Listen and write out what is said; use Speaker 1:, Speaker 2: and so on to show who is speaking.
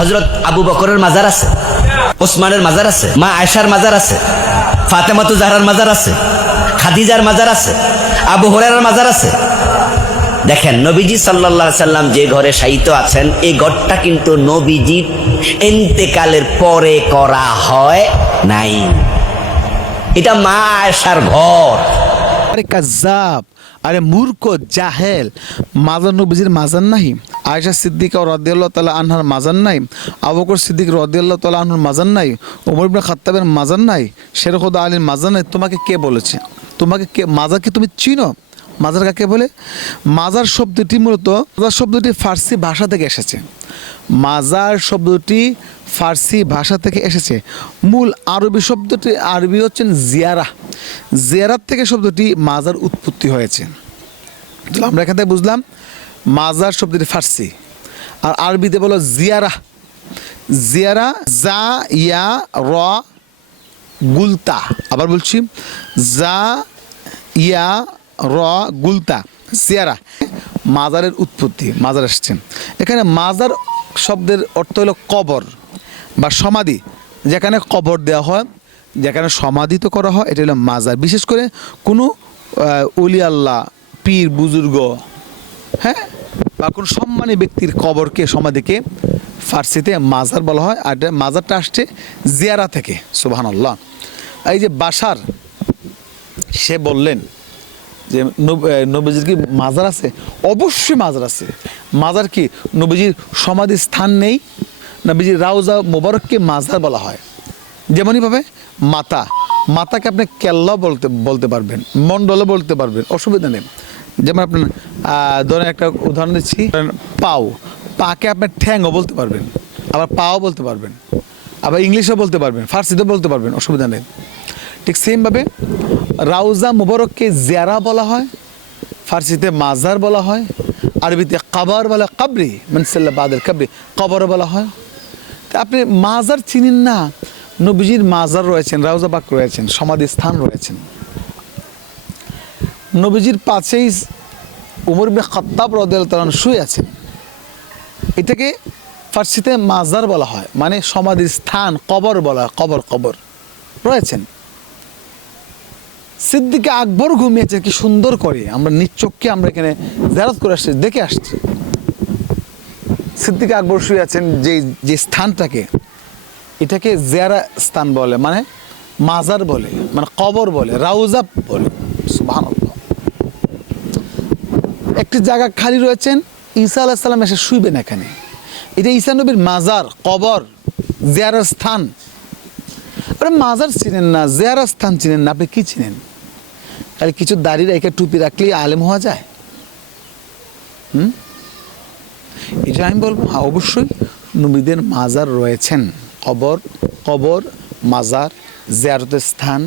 Speaker 1: হজরত আবু বকরের মাজার আছে, ওসমানের মাজার আছে, মা আয়সার মাজার আছে, ফাতেমাতু জাহরার মাজার আছে, খাদিজার মাজার আছে, আবু হরেরার মাজার আছে। দেখেন, নবীজি আলাইহি সাল্লাম যে ঘরে শায়িত আছেন, এই ঘরটা কিন্তু নবীজি এন্তেকালের পরে করা হয় নাই। এটা মা আয়সার ঘর।
Speaker 2: আরে কাজাব আরে মূর্খ জাহেল, মাজার নবীজির মাজার নাই আয়েশা সিদ্দিকা রদিয়াল্লাহ তালা আনহার মাজার নাই আবকর সিদ্দিক রদিয়াল্লাহ তালা আনহার মাজার নাই, ওমর ইবনে খাত্তাবের মাজার নাই শেরখুদা আলীর মাজার নাই, তোমাকে কে বলেছে? তোমাকে কে, মাজার কি তুমি চিনো? মাজার কাকে বলে? মাজার শব্দটি মূলত, মাজার শব্দটি ফার্সি ভাষা থেকে এসেছে। মাজার শব্দটি ফার্সি ভাষা থেকে এসেছে। মূল আরবি শব্দটি, আরবি হচ্ছেন জিয়ারা। জিয়ারাত থেকে শব্দটি মাজার উৎপত্তি হয়েছে। আমরা এখান থেকে বুঝলাম মাজার শব্দটি ফার্সি। আর আরবিতে বলো জিয়ারা। জিয়ারা, জা, ইয়া, র, গুলতা। আবার বলছি, জা, ইয়া, র, গুলতা। জিয়ারা, মাজারের উৎপত্তি, মাজার আসছে। এখানে মাজার শব্দের অর্থ হলো কবর বা সমাধি, যেখানে কবর দেওয়া হয়, যেখানে সমাধিত করা হয়, এটা হলো মাজার। বিশেষ করে কোনো অলি আল্লাহ পীর, বুজুর্গ হ্যাঁ? বা কোনো সম্মানী ব্যক্তির কবরকে সমাধিকে ফার্সিতে মাজার বলা হয়, আর মাজারটা আসছে জিয়ারা থেকে সুবাহান আল্লাহ এই যে বাসার, সে বললেন যে নবীজির কি মাজার আছে? অবশ্যই মাজার আছে। মাজার কি? নবীজির সমাধি স্থান নেই, নবীজির রাউজা মোবারককে মাজার বলা হয়। যেমনইভাবে মাতা, মাতাকে আপনি কেল্লা বলতে বলতে পারবেন মণ্ডলও বলতে পারবেন, অসুবিধা নেই। যেমন আপনার ধরেন একটা উদাহরণ দিচ্ছি। পাও। পাকে আপনার ঠ্যাংও বলতে পারবেন। আবার পাও বলতে পারবেন। আবার ইংলিশও বলতে পারবেন। ফার্সিতেও বলতে পারবেন, অসুবিধা নেই। ঠিক সেমভাবে রাউজা মুবারককে জিয়ারা বলা হয়, ফার্সিতে মাজার বলা হয়, আরবিতে কাবার বলা, কাবরি মনসাল্লা বাদের কাবরি, কবর বলা হয়। তা আপনি মাজার চিনেন না, নবীজির মাজার রয়েছেন, রাউজা বাক রয়েছেন সমাধি স্থান রয়েছেন। নবীজির পাশেই উমর বে খত্তাব রদেল তালান শুয়ে আছে এটাকে ফার্সিতে মাজার বলা হয় মানে সমাধির স্থান, কবর বলা হয়, কবর কবর। রয়েছেন। সিদ্দিকে আকবর ঘুমিয়েছে, কি সুন্দর করে। আমরা নিচোখকে আমরা এখানে জেরাত করে আসছি, দেখে আসছি। সিদ্দিকে আকবর শুয়ে আছেন, যে যে স্থানটাকে, এটাকে জেরা স্থান বলে মানে মাজার বলে মানে কবর বলে, রাউজাব বলে, সুবহানাল্লাহ। একটি জায়গা খালি রয়েছেন, ঈসা আলাহ সাল্লাম এসে শুইবেন এখানে। এটা ঈসা নবীর মাজার, কবর জিয়ারার স্থান। আরে মাজার চিনেন না জিয়ারার স্থান চিনেন না, আপনি কি চিনেন? তাহলে কিছু দাড়ি রেখে টুপি রাখলেই আলেম হওয়া যায়? হুম? এটা আমি বলব হ্যাঁ অবশ্যই নবীদের মাজার রয়েছেন। কবর কবর, মাজার, জিয়ারতের স্থান।